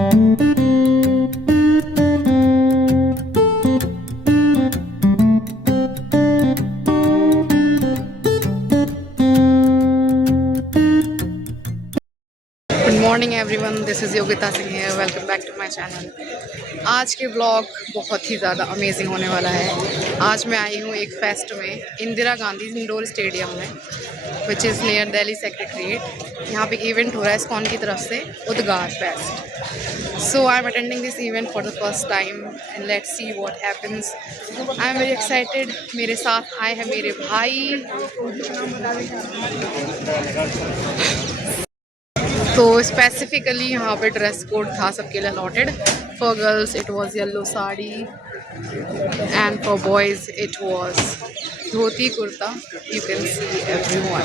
Good morning everyone, this is Yogita Singh है। Welcome back to my channel. आज के blog बहुत ही ज़्यादा अमेजिंग होने वाला है। आज मैं आई हूँ एक फेस्ट में, इंदिरा गांधी इंडोर स्टेडियम में, which is near Delhi secretariat. यहाँ पे इवेंट हो रहा है इस्कॉन की तरफ से, उद्गार fest. So I am attending this event for the first time and let's see what happens. I am very excited. मेरे साथ आए हैं मेरे भाई। तो स्पेसिफिकली यहाँ पे ड्रेस कोड था सबके लिए allotted. For girls it was yellow sari and for boys it was dhoti kurta. You can see everyone.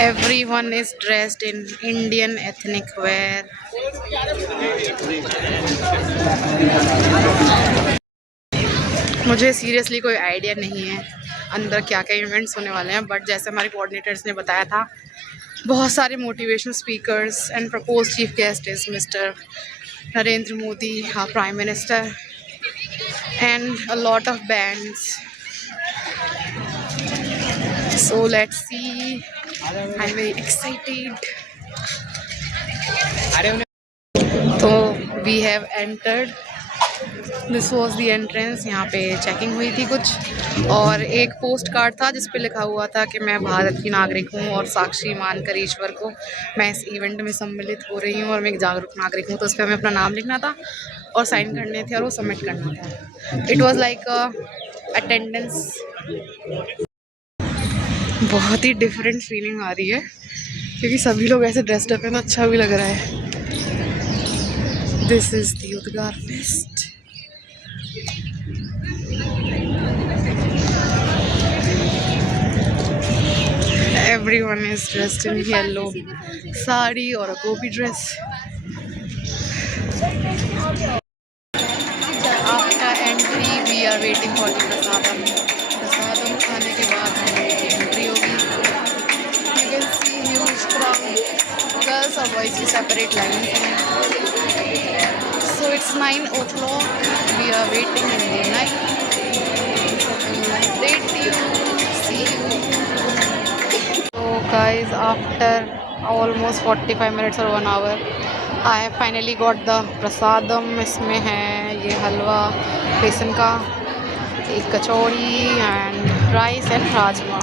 Everyone is dressed in Indian ethnic wear. मुझे सीरियसली कोई आइडिया नहीं है अंदर क्या क्या इवेंट्स होने वाले हैं, बट जैसे हमारे कोऑर्डिनेटर्स ने बताया था, बहुत सारे motivational speakers and propose chief guest is mister Narendra Modi, our prime minister, and a lot of bands. So let's see. I'm very excited. तो we have entered. This was the entrance. यहाँ पे चेकिंग हुई थी कुछ, और एक पोस्ट कार्ड था जिस पे लिखा हुआ था कि मैं भारत की नागरिक हूँ और साक्षी मानकर ईश्वर को मैं इस इवेंट में सम्मिलित हो रही हूँ और मैं एक जागरूक नागरिक हूँ। तो उस पर हमें अपना नाम लिखना था और साइन करने थे और वो सबमिट करना था। It was like attendance. बहुत ही डिफरेंट फीलिंग आ रही है क्योंकि सभी लोग ऐसे ड्रेस्ड अप हैं तो अच्छा भी लग रहा है। दिस इज द उद्गार fest. Everyone is dressed in yellow sari और a gopi dress. After entry we are waiting for the prasadam. प्रसादम खाने के बाद हमारी एंट्री होगी। You can see huge crowd. Girls और boys की separate lines हैं। So it's 9 o'clock. We are waiting in the night. Update you. See you. So guys, after almost 45 minutes or 1 hour, I have finally got the prasadam. इसमें है ये हलवा बेसन का, एक कचौड़ी and rice and rajma.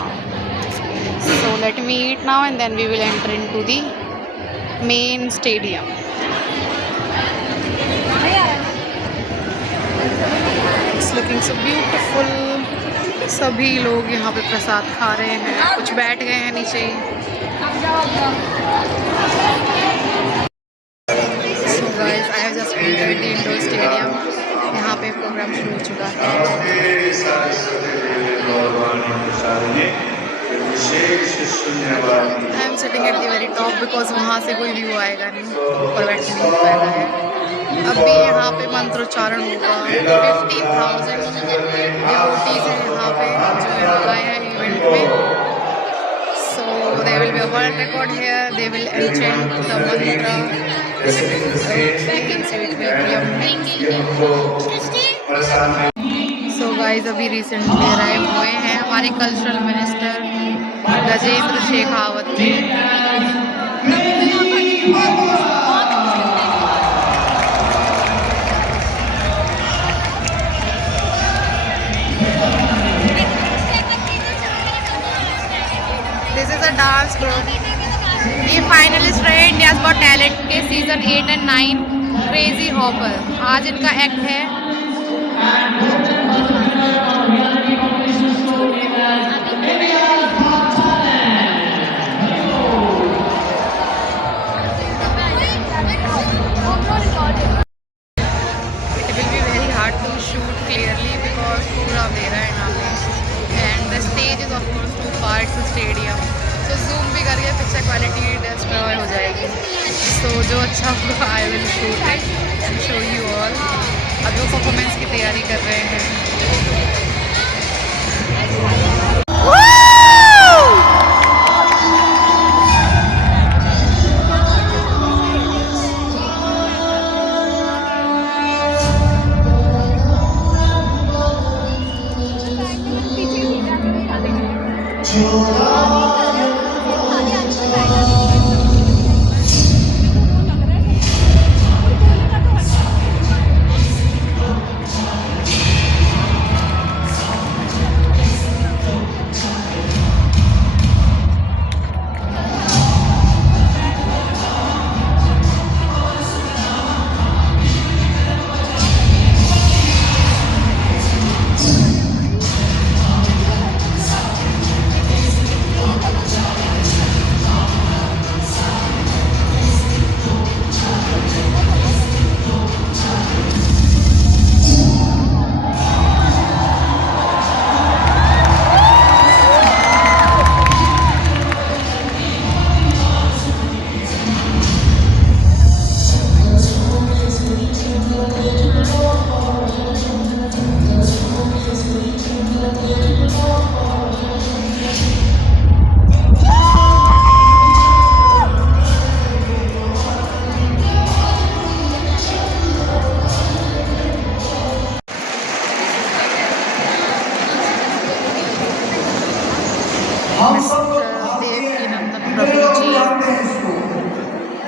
So let me eat now and then we will enter into the main stadium. It's looking so beautiful. सभी लोग यहाँ पे प्रसाद खा रहे हैं, कुछ बैठ गए हैं नीचे ही। So guys, I have just entered the indoor stadium. यहाँ पे प्रोग्राम शुरू हो चुका है। I am sitting at the very top because वहाँ से कोई व्यू आएगा नहीं, ऊपर बैठ के नहीं पाएगा है। अभी यहाँ पे मंत्रोच्चारण होगा। 50,000 डिवोटीज हैं यहाँ पे जो यहाँ आए हैं इवेंट में। So there will be a world record here. They will enchant the mantra. So it will be amazing. So guys, अभी रिसेंटली अराइव हुए हैं हमारे cultural minister Gajendra Shekhawat ji. This is a dance group. ये फाइनलिस्ट रहे India's got talent के season 8 और 9, crazy hopper. आज इनका एक्ट है। It will be very hard to shoot clearly because पूरा अंधेरा है यहाँ पे, and the stage is of course too far. It's a stadium. तो जूम भी करके पिक्चर क्वालिटी डिस्ट्रॉय हो जाएगी। तो जो अच्छा होगा I will shoot it and show you all. अब वो परफॉर्मेंस की तैयारी कर रहे हैं। हम सब लोग भारतीय हैं, कितने लोग जानते हैं इसको?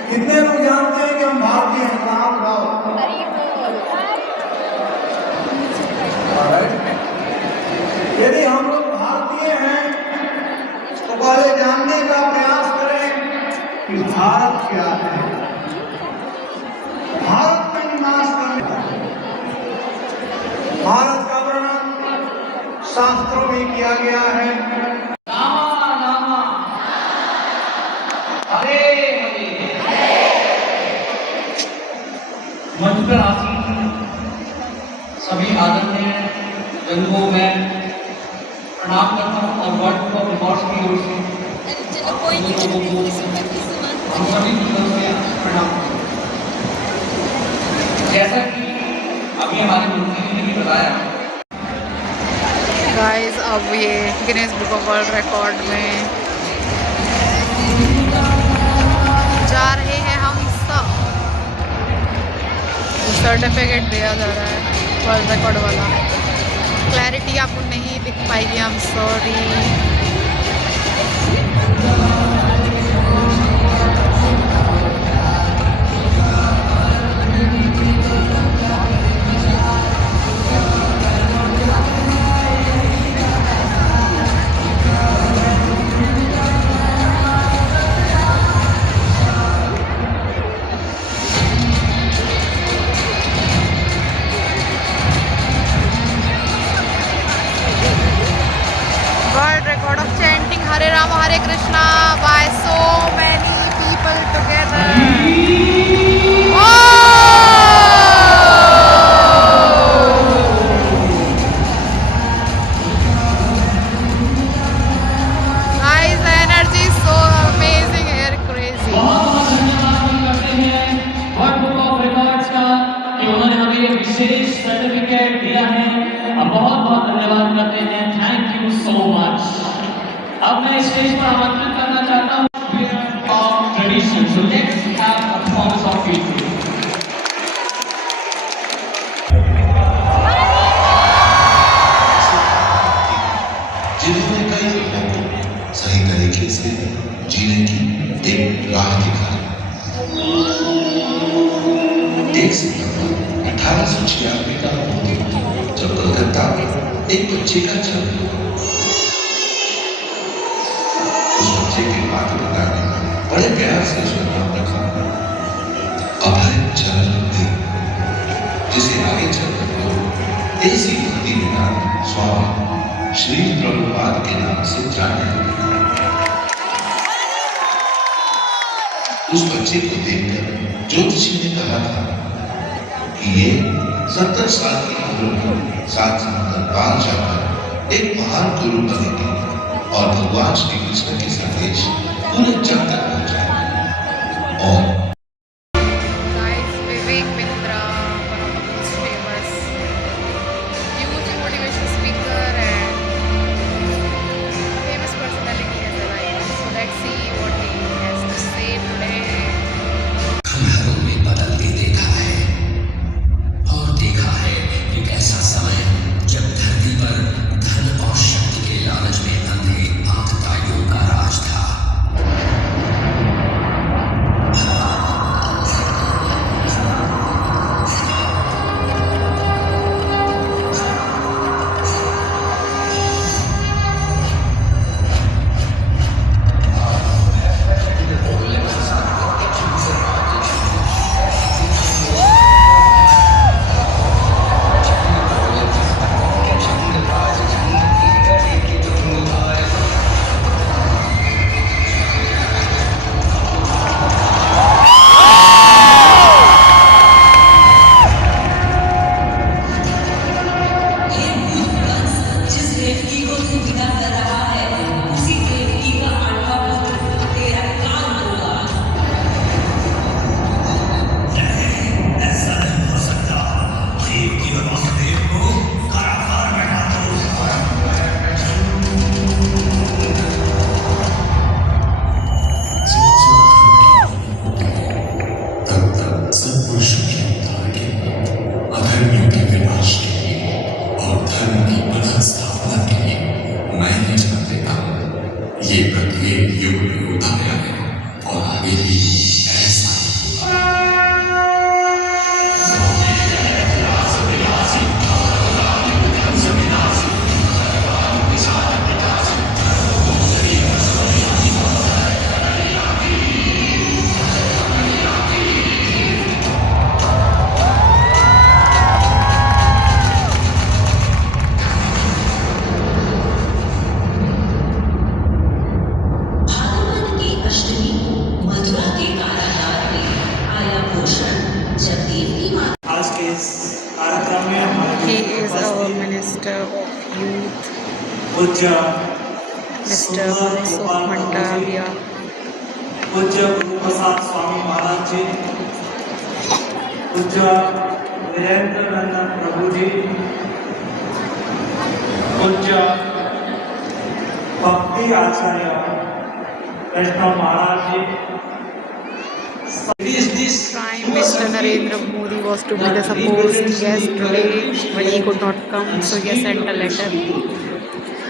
कितने लोग जानते हैं कि हम भारतीय हैं? नाम गाओ। यदि हम लोग भारतीय हैं तो पहले जानने का प्रयास करें कि भारत क्या है। भारत में निवास करने, भारत का वर्णन शास्त्रों में किया गया है। मंच पर आसीन सभी आदरणीय जनों को मैं प्रणाम करता हूँ और वर्ल्ड ऑफ रिकॉर्ड्स की ओर से हम सभी की तरफ से प्रणाम करता हूँ। जैसा कि अभी हमारे मंत्री जी ने भी बताया, गाइस अब ये Guinness book of world record में जा रहे हैं हम सब। सर्टिफिकेट दिया जा रहा है वर्ल्ड रिकॉर्ड वाला। क्लैरिटी आपको नहीं दिख पाएगी, I am sorry. Hare Rama, Hare Krishna by so many people together. Guys, the energy is so amazing here, crazy. बहुत धन्यवाद करते हैं वर्ल्ड बुक ऑफ रिकॉर्ड्स का कि उन्होंने हमें ये विशेष सर्टिफिकेट दिया है। अब बहुत धन्यवाद करते हैं, थैंक यू सो मच। अब मैं स्टेज पर आमंत्रित करना चाहता हूँ of tradition, so let's have a performance of feet. जिन्होंने कई लोगों को सही तरीके से जीने की एक राह दिखाई। 1 सितंबर 1896 का जब कलकत्ता में एक बच्चे का जन्म हुआ। उस बच्चे के माता पिता ने बड़े प्यार से उसका नाम रखा अभय चरण देव, जिसे आगे चलकर लोग ऐसी भक्ति विधान स्वामी श्री प्रभुपाद के नाम से जाने लगे। उस बच्चे को देखकर ज्योतिषी ने कहा था कि ये 70 साल की उम्र में 7 समुद्र पार जाकर एक महान गुरु बनेंगे और भगवान श्री कृष्ण के संदेश पूरे जग तक पहुंचाएंगे। और ऐसा समय जब धरती पर धन और शक्ति के लालच में अंधे आंख कि प्रत्येक युग में होता गया है और आगे भी ऐसा भागवत की अष्टमी को मथुरा के कारागार में आया भूषण जब देवी माँ आज के इस कार्यक्रम में हमारे He बीच is our उपस्थित Minister of Youth, पूज्य Mr. सुंदर Mansukh गोपाल प्रभु जी, Mandavia. पूज्य गुरु प्रसाद स्वामी महाराज जी, पूज्य वीरेंद्र नंदन प्रभु जी, पूज्य भक्ति आचार्य वैष्णव महाराज जी। Prime Minister Narendra Modi was to be the supposed guest today, but he could not come, so he has sent a letter.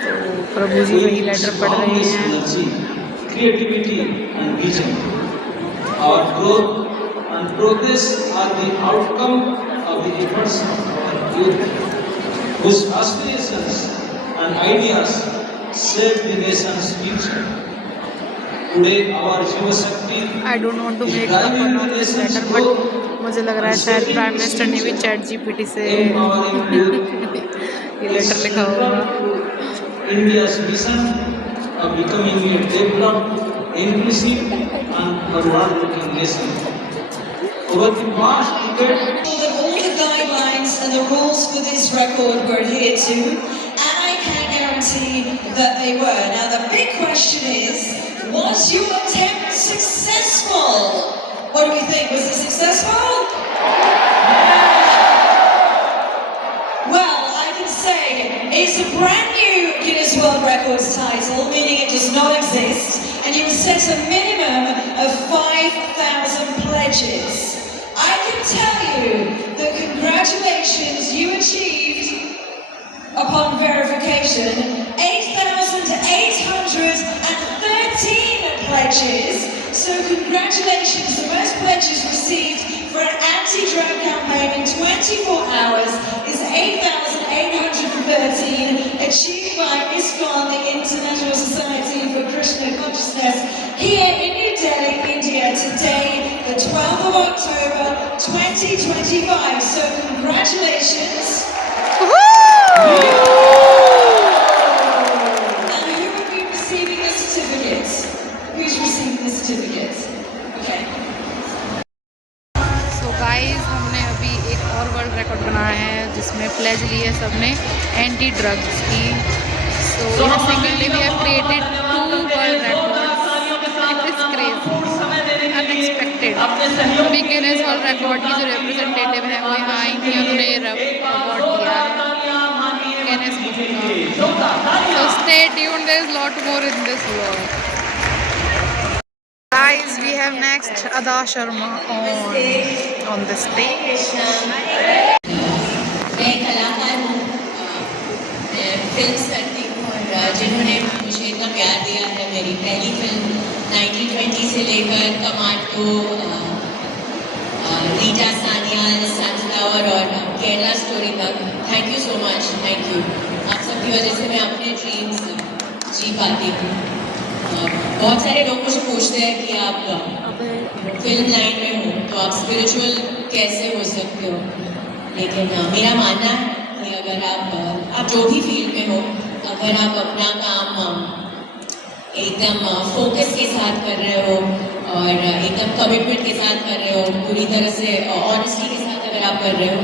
तो प्रभु जी वही letter पढ़ रहे हैं. Creativity and vision. Our growth and progress are the outcome of the efforts of our youth, whose aspirations and ideas shape the nation's future. Today, our Yuva Shakti I don't want to make fun of this letter, but मुझे लग रहा है शायद prime minister ने भी chat GPT से ये letter लिखा होगा. India's vision of becoming a developed, inclusive, and forward-looking nation. Over the past decade, that all the guidelines and the rules for this record were adhered to, and I can guarantee that they were. Now the big question is, was your attempt successful? What do we think? Was it successful? Well, I can say it's a brand new Guinness World Records title, meaning it does not exist, and you will set a minimum of 5,000 pledges. I can tell you that congratulations, you achieved, upon verification, 8,813 pledges. So congratulations, the most pledges received for an anti-drug campaign in 24 hours is 8,813, achieved by ISKCON, the International Society for Krishna Consciousness, here in New Delhi, India, today, the 12th of October, 2025. So congratulations. Now who will be receiving the certificates? Who's receiving the certificates? Okay. So guys, हमने अभी एक और world record बनाया है जिसमें pledge ली है सबने anti drugs की. So in a single day we have created 2 world records. It is crazy, unexpected. अभी गिनेस वर्ल्ड रिकॉर्ड की जो रिप्रेजेंटेटिव है वो यहाँ आई थी, उन्होंने ये अवार्ड दिया है गिनेस बुक का. So stay tuned, there is lot more in this vlog. Guys, we have next Ada Sharma on the stage. मैं कलाकार हूँ, मैं फिल्म करती हूँ और जिन्होंने मुझे इतना प्यार दिया है, मेरी पहली फिल्म 1920 से लेकर कमांडो, रीटा सानियाल, सनफ्लावर और केरला स्टोरी तक. Thank you so much, thank you. आप सबकी वजह से मैं अपने ड्रीम्स जी पाती हूँ. बहुत सारे लोग मुझे पूछते हैं कि आप फिल्म लाइन में हो तो आप स्पिरिचुअल कैसे हो सकते हो, लेकिन मेरा मानना है कि अगर आप जो भी फील्ड में हो, अगर आप अपना काम एकदम फोकस के साथ कर रहे हो और एकदम कमिटमेंट के साथ कर रहे हो, पूरी तरह से ऑनेस्टी के साथ अगर आप कर रहे हो,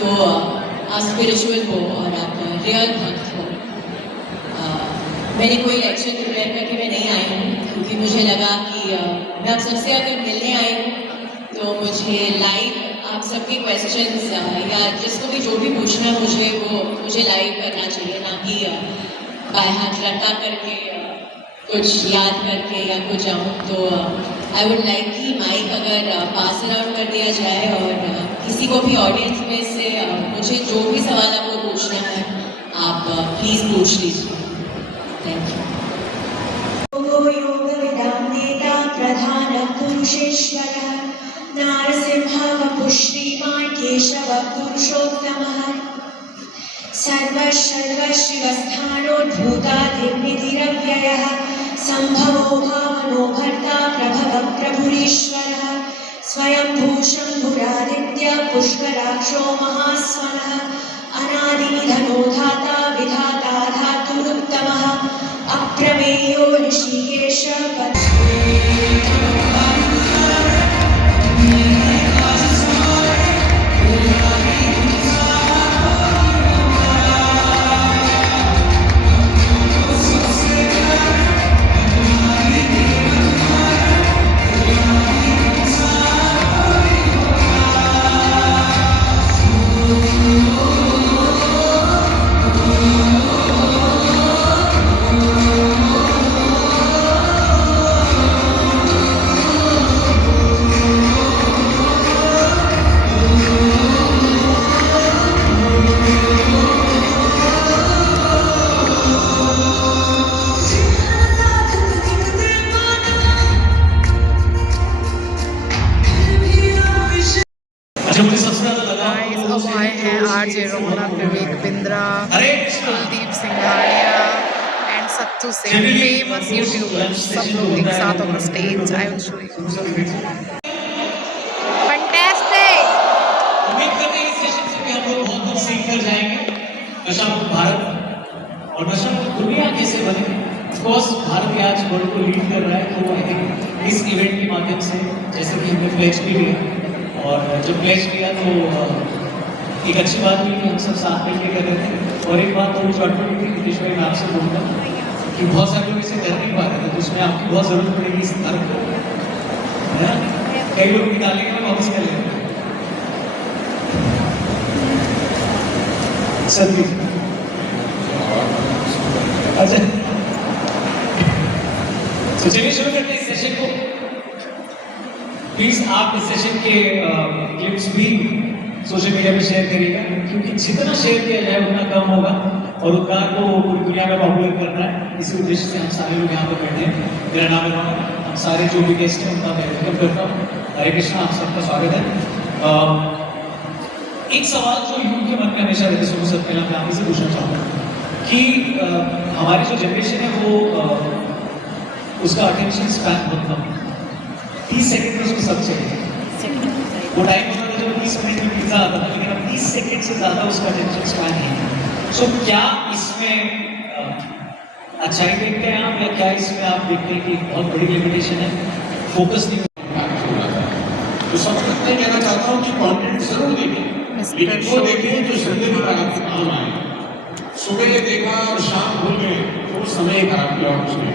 तो आप स्पिरिचुअल हो और आप रियल भक्त हो. मैंने कोई लेक्चर प्रिपेयर करके मैं नहीं आई हूँ, क्योंकि मुझे लगा कि मैं आप सबसे अगर मिलने आई हूँ तो मुझे लाइव आप सबके क्वेश्चंस या जिसको भी जो भी पूछना है मुझे लाइव करना चाहिए, ना कि बाय हाथ रटा करके कुछ याद करके या कुछ जाऊँ. तो आई वुड लाइक कि माइक अगर पास अराउंड कर दिया जाए और किसी को भी ऑडियंस में से मुझे जो भी सवाल आपको पूछना है आप प्लीज़ पूछ लीजिए. Thank you. वपुषेश्वरः नारसिंहः वपुः श्रीमान् केशवः पुरुषोत्तमः सर्वशिवस्थानोद्भूतादिर्निधिरव्ययः सम्भवो भावनो भर्ता प्रभवः प्रभुरीश्वरः स्वयंभू शम्भुरादित्य पुष्कराक्षो महास्वनः अनादिनिधनो धाता विधाता धातुरुत्तमः अप्रमेयो ऋषिकेश अच्छा मुझे सबसे ज्यादा लगा गाइस अब आए हैं RJ Raunak, Vivek Bindra, Kuldeep Singhania and sattu Singh, famous YouTuber, सब लोग एक साथ on the stage. I will show you. Fantastic. उम्मीद करते हैं इस सेशन से भी हम लोग बहुत कुछ सीख कर जाएंगे। नशामुक्त भारत और नशामुक्त दुनिया कैसे बने। ऑफकोर्स भारत ही आज वर्ल्ड को लीड कर रहा है, तो आई थिंक इस इवेंट के माध्यम से जैसे कि हमने प्लेज भी लिया और जब प्लेज लिया तो एक अच्छी बात हुई कि हम सब साथ मिलकर कर रहे थे। और एक बात थोड़ी शॉर्ट में थी नीतीश भाई, मैं आपसे बोलता हूँ कि बहुत सारे लोग इसे कर नहीं पा रहे थे, तो उसमें आपकी बहुत जरूरत पड़ेगी इस घर को, है ना। कई लोग निकालेंगे, मैं वापस कर लेंगे। सभी अच्छा, तो चलिए शुरू करते हैं इस सेशन को। प्लीज आप इस सेशन के क्लिप्स भी सोशल मीडिया पे शेयर करिएगा, क्योंकि जितना शेयर किया जाए उतना कम होगा और उद्गार को पूरी दुनिया में पॉपुलर करना है। इसी उद्देश्य से हम सारे लोग यहाँ पे बैठे हैं। मेरा नाम है रौनक, हम सारे जो भी गेस्ट हैं उनका मैं वेलकम करता हूँ। हरे कृष्णा, आप सबका स्वागत है। एक सवाल जो यूथ के मन में हमेशा रहते शुरू से पहले मैं आपसे पूछना चाहूँगा कि हमारी जो जनरेशन है वो उसका अटेंशन स्पैन बहुत कम, 30 सेकंड में उसको सब चाहिए। वो टाइम होता था जब 30 मिनट में पिज्जा आता था, लेकिन अब 30 सेकंड से ज्यादा उसका अटेंशन स्पैन नहीं है। सो क्या इसमें अच्छाई देखते हैं आप, या क्या इसमें आप देखते हैं कि बहुत बड़ी लिमिटेशन है, फोकस नहीं। तो सबसे मैं कहना चाहता हूँ कि कंटेंट जरूर देखें, लेकिन वो देखें जो जिंदगी का आपके काम आए। सुबह ये देखा और शाम भूल गए तो वो समय ही खराब किया उसने।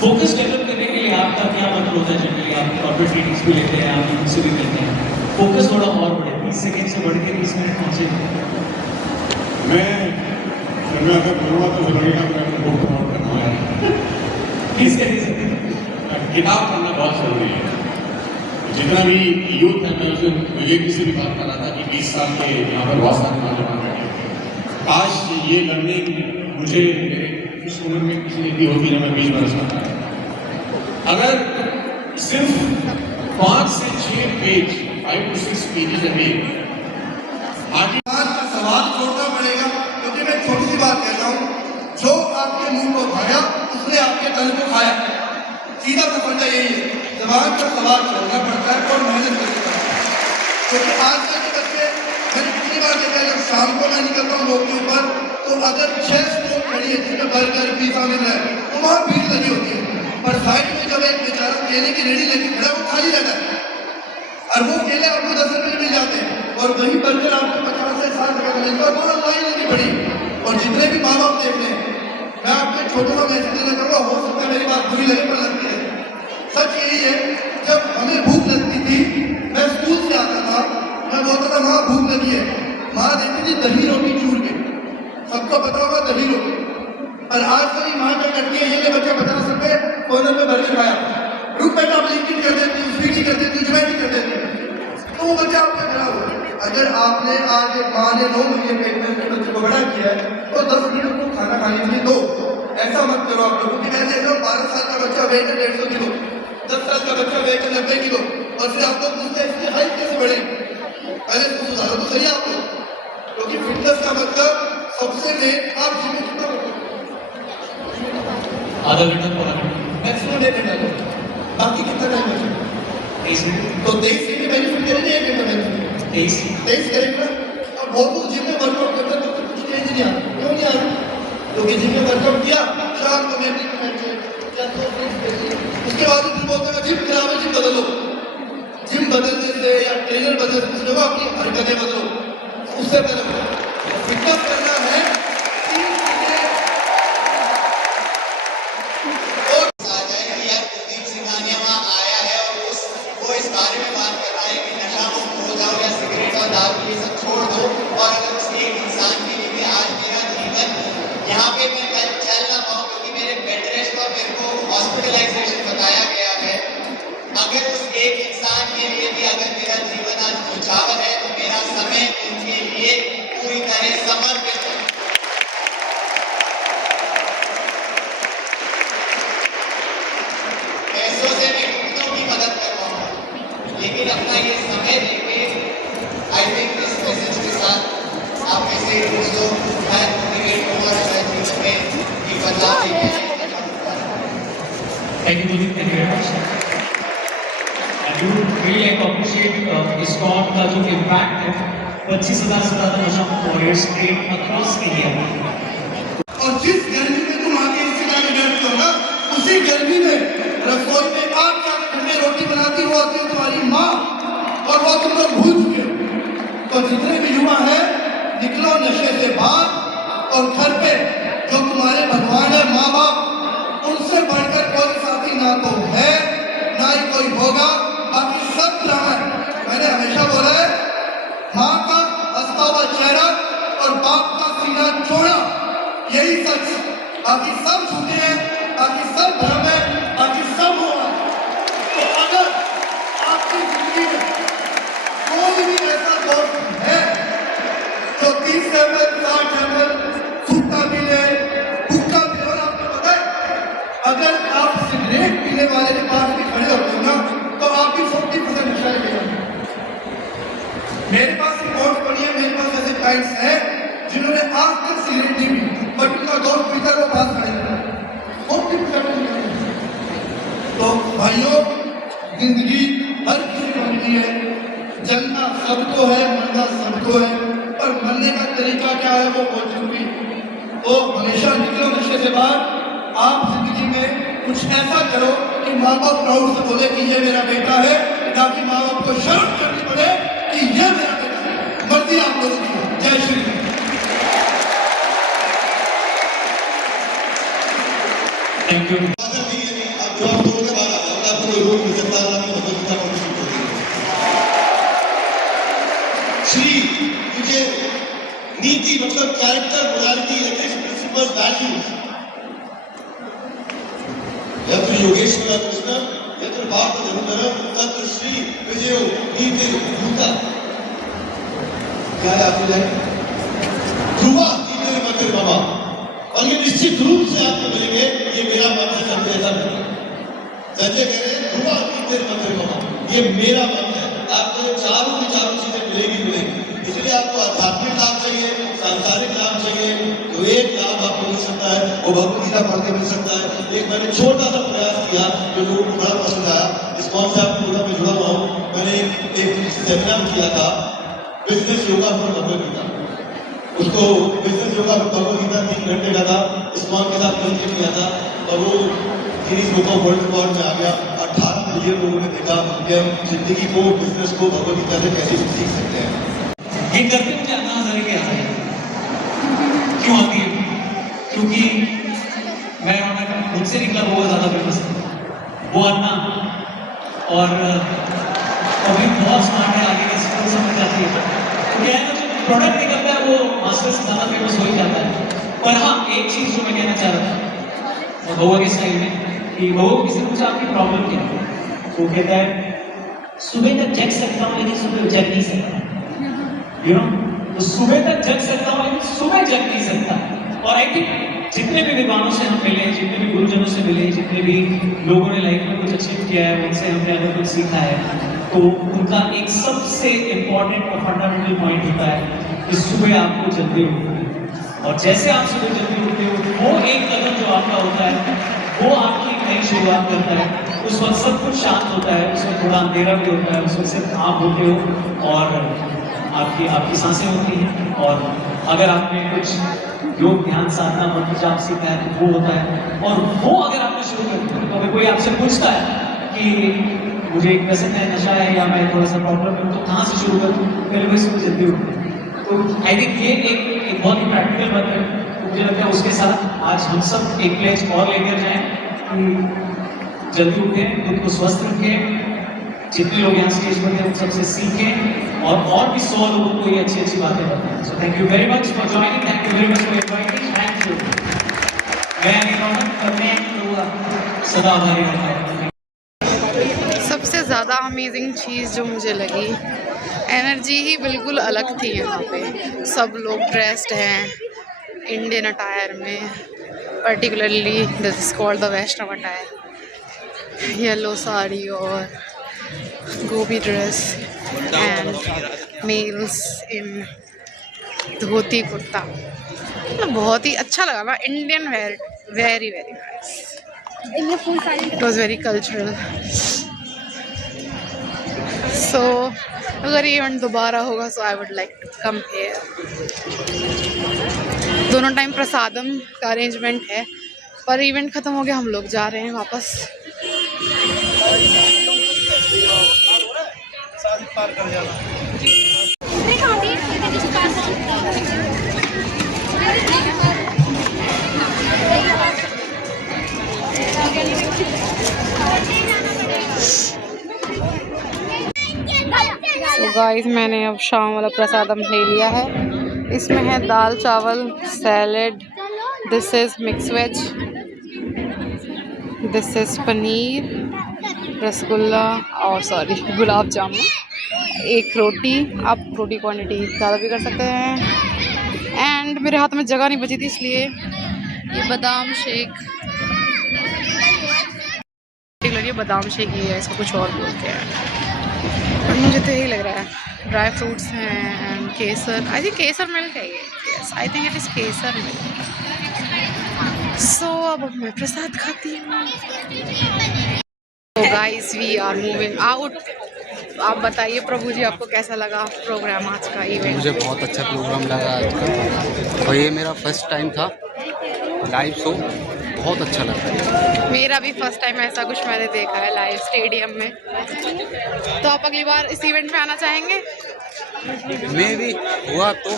फोकस डेवलप करने के लिए आपका क्या मतलब होता है? जनरली आप कॉर्पोरेट मीटिंग्स भी लेते हैं, आप उनसे भी मिलते हैं, फोकस थोड़ा और बढ़े, 30 सेकंड से बढ़ के 30 मिनट पहुंचे। मैं अगर बोलूँगा तो लगेगा मैं बुक प्रमोट करना है। किताब पढ़ना बहुत जरूरी है। जितना भी यूथ है, मैं उसे विवेक से भी बात कर रहा था कि 20 साल के यहाँ पर बहुत सारे नौजवान बैठे हैं। काश ये लर्निंग मुझे इस उम्र में किसी ने दी होती है, मैं 20 बरस का था। अगर सिर्फ 5 से 6 page, 5 to 6 pages a day, का सवाल छोड़ना पड़ेगा, क्योंकि मैं छोटी सी बात कहता हूँ, जो आपके मुंह को खाया उसने आपके तन को खाया। सीधा सा फंडा यही है, जबान का सवाल छोड़ना पड़ता है और मेहनत करनी पड़ती है। क्योंकि आजकल के बच्चे, मैंने कितनी बार देखा है, जब शाम को मैं निकलता हूँ रोड के ऊपर, तो अगर 6 स्टोर खड़ी है जिसमें बर्गर पिज्जा मिल रहा है, तो वहाँ भीड़ लगी होती है, पर साइड में जब एक बेचारा केले की रेडी लेके खड़ा है, वो खाली रहता है और वो केले आपको 10 रुपये में मिल जाते हैं और वही बर्गर आपको 50 से 60 रुपये का मिलता है और वो लाइन लगी पड़ी। और जितने भी माँ बाप देख रहे हैं, मैं आपको एक छोटा सा मैसेज देना चाहूँगा, हो सकता है मेरी बात बुरी लगे पर लगती है। सच यही है, जब हमें भूख लगती थी, मैं स्कूल से आता था, मैं बोलता था माँ भूख लगी है, माँ देती थी दही रोटी चूर के, सबको पता होगा दही रोटी। और आज मेरी माँ क्या करती है, ये बच्चा 50 रुपये कॉर्नर में भर के खाया, रुक बेटा आप लिंकिंग कर देती, स्वीटी कर देती, ज्वाइंट कर देती, तो वो बच्चा आपका खराब हो। अगर आपने आज एक माँ ने 9 महीने पेट में अपने बच्चे को बड़ा किया है, तो 10 मिनट को खाना खाने के लिए दो। ऐसा मत करो आप लोगों की, मैं देख रहा हूँ 12 साल का बच्चा वेट है 150 किलो, 10 साल का बच्चा वेट 90 किलो और फिर आप लोग पूछते हैं इसकी हाइट कैसे बढ़े? पहले इसको सुधारो तो सही आप लोग, क्योंकि फिटनेस का मतलब सबसे मेन आप जिम में कितना करते आधा घंटा पूरा घंटा मैक्सिमम 1 घंटा करो, बाकी कितना टाइम बचे? 23 मिनट तो 23 मिनट बेनिफिट करेंगे 1 घंटा बेनिफिट 23 करेंगे ना। और बहुत लोग जिम में वर्कआउट करते हैं तो कुछ चेंज नहीं आता, क्यों नहीं आता? क्योंकि जिम में वर्कआउट किया शाम को मैंने उसके बाद फिर बोलते हैं जिम खराब है, जिम बदलो। जिम बदलने से या ट्रेनर बदलने से कुछ लोग अपनी हरकतें बदलो, उससे पहले फिटनेस करना है। वो इस बारे में बात कर रहा है कि नशा मुक्त हो जाओ या सिगरेट और दारू ये सब छोड़ दो, और अगर उस एक इंसान के लिए भी आज मेरा जीवन यहाँ पे मैं कल चल ना पाऊँ क्योंकि मेरे बेड रेस्ट और मेरे को हॉस्पिटलाइजेशन बताया गया है, अगर उस एक इंसान के लिए भी अगर मेरा जीवन आज न्यौछावर है तो मेरा समय उनके लिए पूरी तरह समर्पित है। पैसों से मैं कितनों की मदद कर पाऊंगा, लेकिन अपना ये समय देके आई थिंक इस मैसेज के साथ आप में से कुछ लोग शायद मोटिवेट हो और शायद जीवन में एक बदलाव लेके आए। Thank you, Mudit. Thank you very much. And you really like to appreciate ISKCON का जो impact है 25,000 से ज़्यादा नशा मुक्त वॉरियर्स ट्रेन अक्रॉस इंडिया में। और जिस गर्मी में तुम आके इस जगह में बैठते हो ना, उसी गर्मी में रसोई में आग के ठंडे रोटी बनाती वो आती है तुम्हारी माँ, और वो तुम लोग भूल चुके हो। तो जितने भी युवा हैं निकलो नशे से बाहर, और घर पे जो तुम्हारे भगवान है माँ बाप, उनसे बढ़कर कोई साथी ना तो है ना ही कोई होगा, बाकी सब ड्रामा है। मैंने हमेशा बोला है माँ का हंसता हुआ चेहरा और बाप का सीना चौड़ा, यही सच, बाकी सब झूठे हैं, बाकी सब भ्रम है, बाकी सब हो रहा है। तो अगर आपकी जिंदगी में कोई भी ऐसा दोस्त है जो 30 ml 60 ml सूखा मिले भूखा मिले, और आपको पता है अगर आप सिगरेट पीने वाले के पास भी खड़े होते हो ना तो आप भी 40% नशा लेके जाओगे। मेरे पास रिपोर्ट पड़ी है, मेरे पास ऐसे क्लाइंट्स हैं जिन्होंने आज तक सिगरेट नहीं पी, बट उनका दोस्त पीकर वो पास खड़े हैं। तो भाइयों, जिंदगी हर किसी को मिली है, जलना सबको है, मरना सबको है, पर मरने का तरीका क्या है वो बहुत जरूरी है। तो हमेशा निकलो नशे से बाहर, आप जिंदगी में कुछ ऐसा करो कि माँ बाप प्राउड से बोले कि ये मेरा बेटा है, ताकि माँ बाप को शर्म करनी पड़े कि ये मेरा बेटा है। मर्जी आप लोगों की हो। जय श्री राम। Thank you. श्री मुझे नीति मतलब character, morality, ethics, principles, values, यत्र योगेश्वर कृष्ण यत्र पार्थ धनुधर तत्र श्री विजयो नीति भूता। क्या है आपकी लाइन? ध्रुवा नीति मंदिर बाबा, और ये निश्चित रूप से आपको मिलेंगे, ये मेरा मत है। संजय ऐसा नहीं, संजय कह रहे हैं ध्रुवा नीति मंदिर बाबा, ये मेरा मत है। आपको ये चारों की चारों चीजें मिलेगी। इसलिए आपको आध्यात्मिक लाभ चाहिए, सांसारिक लाभ चाहिए, तो एक लाभ आपको मिल सकता है वो भगवत गीता पढ़ के मिल सकता है। एक मैंने छोटा सा प्रयास किया जो लोगों को बड़ा पसंद आया, इस कौन सा प्रोग्राम में जुड़ा हुआ हूँ। मैंने एक सेमिनार किया था बिजनेस योगा फॉर भगवत गीता, उसको बिजनेस योगा फॉर भगवत गीता 3 घंटे का था, इस्कॉन के साथ मिलकर किया था, और वो Guinness book of world record में आ गया। 18 मिलियन लोगों ने देखा कि हम जिंदगी को, बिजनेस को भगवत गीता से कैसे सीख सकते हैं। ये करते मुझे अन्ना हजारे की आती है। क्यों आती है? क्योंकि मैं मुझसे निकला बहुत ज़्यादा फेमस था वो अन्ना, और अभी बहुत स्मार्ट है, आगे किसी को समझ आती है। तो क्या है ना, जो प्रोडक्ट निकलता है वो मास्टर से ज़्यादा फेमस हो ही जाता है। पर हाँ, एक चीज़ जो मैं कहना चाह रहा था बउआ के स्टाइल में, कि बउआ किसी पूछा आपकी प्रॉब्लम क्या है, वो कहता है सुबह तक जग सकता हूँ लेकिन सुबह जग नहीं सकता। यू नो, तो सुबह तक जग सकता हूँ लेकिन सुबह जग नहीं सकता। और आई थिंक जितने भी विद्वानों से हम मिले, जितने भी गुरुजनों से मिले, जितने भी लोगों ने लाइफ में कुछ अचीव किया है, उनसे हमने अगर कुछ सीखा है, तो उनका एक सबसे इम्पोर्टेंट और फंडामेंटल पॉइंट होता है कि सुबह आपको जल्दी उठना है। और जैसे आप सुबह जल्दी उठते हो, वो एक कदम जो आपका होता है, वो आपकी नई शुरुआत करता है। उस वक्त सब कुछ शांत होता है, उस वक्त थोड़ा अंधेरा भी होता है, उस वक्त सिर्फ आप होते हो और आपकी सांसें होती हैं। और अगर आपने कुछ योग ध्यान साधना मंत्र जाप सीखा है तो वो होता है। और वो अगर आपने शुरू कर दिया, तो अगर कोई आपसे पूछता है कि मुझे एक व्यसन है, नशा है या मैं थोड़ा सा प्रॉब्लम है, तो कहाँ से शुरू करूँ, पहले वही सुबह जल्दी उठते हैं। तो आई थिंक ये एक बहुत ही प्रैक्टिकल बात है। मुझे लगता है उसके साथ आज हम सब एक प्लेज और लेकर जाएं कि जल्दी उठें, खुद को स्वस्थ रखें, जितने लोग यहाँ स्टेज पर हैं उन सबसे सीखें और भी 100 लोगों को ये अच्छी अच्छी बातें बताएं। So thank you very much for joining, thank you very much for inviting, thank you. मैं रौनक करने सदा आभारी रहता हूँ। सबसे ज़्यादा अमेजिंग चीज़ जो मुझे लगी, एनर्जी ही बिल्कुल अलग थी यहाँ पे। सब लोग ड्रेस्ड हैं इंडियन अटायर में, particularly this is called the Vaishnav attire, yellow sari और गोभी dress and males in dhoti kurta. मतलब बहुत ही अच्छा लगा ना, Indian wear, very very nice, it was very cultural. So अगर ये इवेंट दोबारा होगा so I would like to come here. दोनों टाइम प्रसादम का अरेंजमेंट है, पर इवेंट ख़त्म हो गया, हम लोग जा रहे हैं वापस। तो गाइस मैंने अब शाम वाला प्रसादम ले लिया है। इसमें है दाल चावल, salad, this is mix veg, this is paneer, rasgulla और सॉरी गुलाब जामुन, एक रोटी, आप रोटी क्वांटिटी ज़्यादा भी कर सकते हैं। एंड मेरे हाथ में जगह नहीं बची थी इसलिए ये बादाम शेक, ये बादाम शेक ही है, इसको कुछ और बोलते हैं पर मुझे तो यही लग रहा है। ड्राई फ्रूट्स हैं and kesar, I think kesar milk है ये, yes I think it is kesar milk. So अब मैं प्रसाद खाती हूँ। तो guys we are moving out. आप बताइए प्रभु जी, आपको कैसा लगा प्रोग्राम आज का इवेंट? मुझे बहुत अच्छा प्रोग्राम लगा आज का, और ये मेरा फर्स्ट टाइम था लाइव शो, बहुत अच्छा लगा। मेरा भी फर्स्ट टाइम ऐसा कुछ मैंने देखा है लाइव स्टेडियम में। तो आप अगली बार इस इवेंट में आना चाहेंगे? मैं भी हुआ तो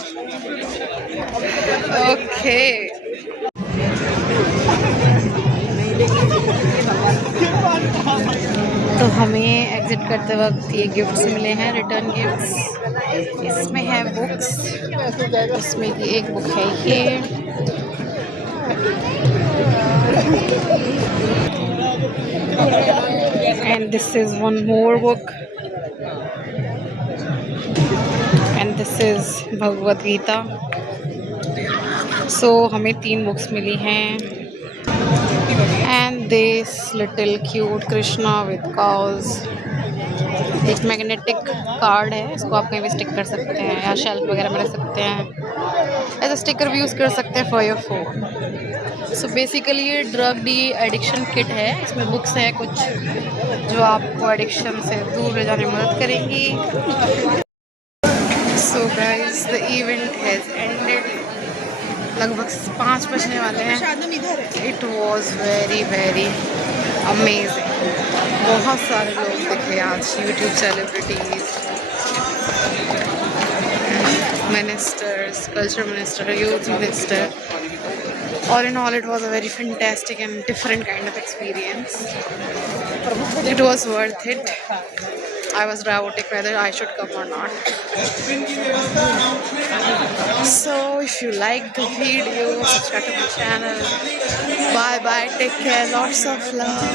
ओके। तो हमें एग्जिट करते वक्त ये गिफ्ट्स मिले हैं, रिटर्न गिफ्ट्स। इसमें है बुक्स, इसमें की एक बुक है ये, and this is one more book, and this is Bhagavad Gita. So हमें 3 बुक्स मिली हैं and this little cute Krishna with cows। एक मैग्नेटिक कार्ड है, इसको आप कहीं भी स्टिक कर सकते हैं या शेल्फ वगैरह में रख सकते हैं, एज अ स्टिकर भी यूज़ कर सकते हैं for your phone. So basically ये ड्रग डी एडिक्शन किट है, इसमें बुक्स हैं कुछ जो आपको एडिक्शन से दूर ले जाने में मदद करेंगी। So guys the event has ended, लगभग 5 बजने वाले हैं। It was very very amazing. बहुत सारे लोग दिखे आज, YouTube celebrities, ministers, culture minister, youth minister. All in all, it was a very fantastic and different kind of experience. It was worth it. I was doubting whether I should come or not. So if you like the video, subscribe to my channel. Bye bye, take care, lots of love.